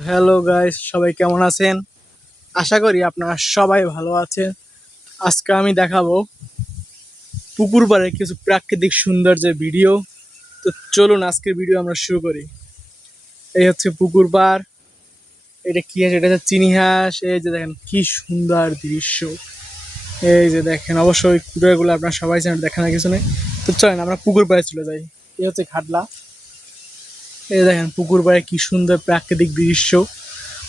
Hello guys, সবাই কেমন আছেন? আশা করি আপনারা সবাই ভালো আছেন। আজকে আমি দেখাবো পুকুর পাড়ের কিছু প্রাকৃতিক সৌন্দর্যের ভিডিও। তো চলুন আজকের ভিডিও আমরা শুরু করি। এই হচ্ছে পুকুর পাড়। এটা কি আছে? এটা হচ্ছে চিনি হাঁস। এই যে দেখেন কি সুন্দর দৃশ্য। এই যে দেখেন, অবশ্যই ভিডিওগুলো আপনারা সবাই জানেন, দেখানোর কিছু নেই। তো চলেন আমরা পুকুর পাড়ে চলে যাই। এই হচ্ছে ঘাটলা। এই দেখেন পুকুর পাড়ে কি সুন্দর প্রাকৃতিক দৃশ্য।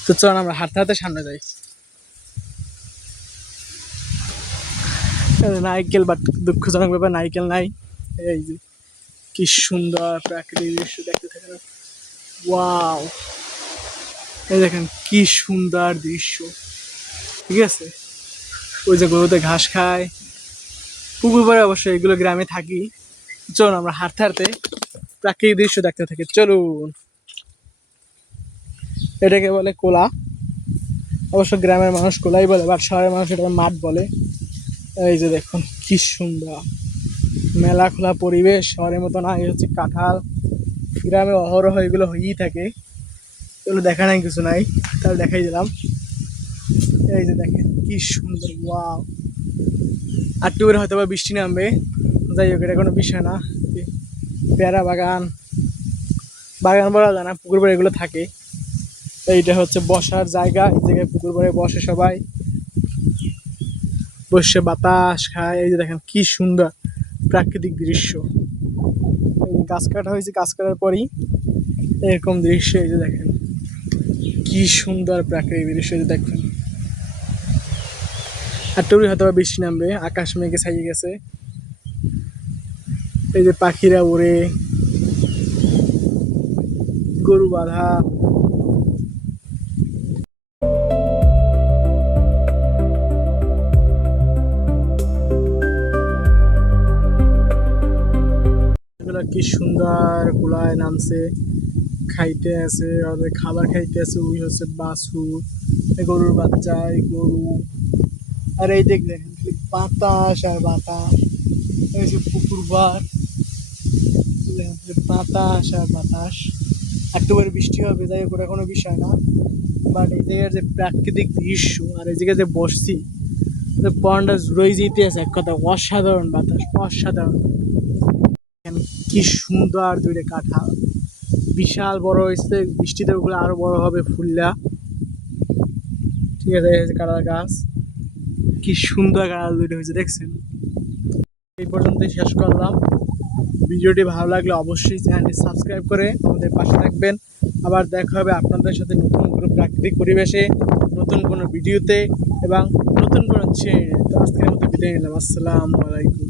তো চলেন আমরা হাঁটতে হাঁটতে সামনে যাই। নারকেল, বাট দুঃখজনক ব্যাপার নারকেল নাই। এই যে কি সুন্দর প্রাকৃতিক দৃশ্য দেখতে থাকেন। ওয়াও, এই দেখেন কি সুন্দর দৃশ্য। ঠিক আছে, ওই যে গরুতে ঘাস খায় পুকুর পাড়ে, অবশ্যই এগুলো গ্রামে থাকি। চলুন আমরা হাঁটতে হাঁটতে প্রাকৃতিক দৃশ্য দেখতে থাকি। চলুন, এটাকে বলে কোলা। অবশ্য গ্রামের মানুষ কোলাই বলে, বাট শহরের মানুষ এটাকে মাঠ বলে। এই যে দেখুন কি সুন্দর মেলা খোলা পরিবেশ, শহরের মতো না। এই হচ্ছে কাঁঠাল। গ্রামে অহরহ এগুলো হয়েই থাকে। এগুলো দেখা নাই, কিছু নাই, তাহলে দেখাই দিলাম। এই যে দেখেন কি সুন্দর, ওয়াও। আর একটু করে হয়তো বা বৃষ্টি নামবে, যাই হোক এটা কোনো বিষয় না। পেয়ারা বাগান, বাগান বলা যায় না, পুকুর পাড়ে এগুলো থাকে। এইটা হচ্ছে বসার জায়গা। এই জায়গায় পুকুর পাড়ে বসে সবাই, বসে বাতাস খায়। এই যে দেখেন কি সুন্দর প্রাকৃতিক দৃশ্য। এই যে গাছ কাটা হয়েছে, গাছ কাটার পরই এরকম দৃশ্য। এই যে দেখেন কি সুন্দর প্রাকৃতিক দৃশ্য। এই যে দেখেন আর টুরি হয়তো বৃষ্টি নামবে, আকাশ মেঘে ছাইয়ে গেছে। এই যে পাখিরা ওড়ে, গরু বাঁধা। এগুলো কি সুন্দর কুলায় নামছে, খাইতে আছে, ওদের খাবার খাইতে আছে। ওই হচ্ছে বাছুর, গরুর বাচ্চা, এই গরু। আর এই দেখলেন বাতাস আর বাতাস। এই যে পুকুর পাড়, বাতাস আর বাতাস। একটু করে বৃষ্টি হবে, যাই হোক ওটা কোনো বিষয় না। বাট এই জায়গার যে প্রাকৃতিক দৃশ্য, আর এই জায়গায় যে বসছি, পয়েন্টটা জুড়েই যেতে আছে এক কথা, অসাধারণ বাতাস, অসাধারণ। কি সুন্দর দুইটা কাঁঠাল, বিশাল বড় হয়েছে। বৃষ্টিতে ওগুলো আরো বড় হবে ফুললা। ঠিক আছে, এই যে কাঁঠাল গাছ, কি সুন্দর কাঁঠাল দুইটা হয়েছে, দেখছেন? এই পর্যন্তই শেষ করলাম। ভিডিওটি ভালো লাগলে অবশ্যই চ্যানেলটি সাবস্ক্রাইব করে আমাদের পাশে থাকবেন। আবার দেখা হবে আপনাদের সাথে নতুন কোনো প্রাকৃতিক পরিবেশে, নতুন কোনো ভিডিওতে এবং নতুন কোনো চ্যানেলে। তো আজকের মতো বিদায় নিলাম। আসসালামু আলাইকুম।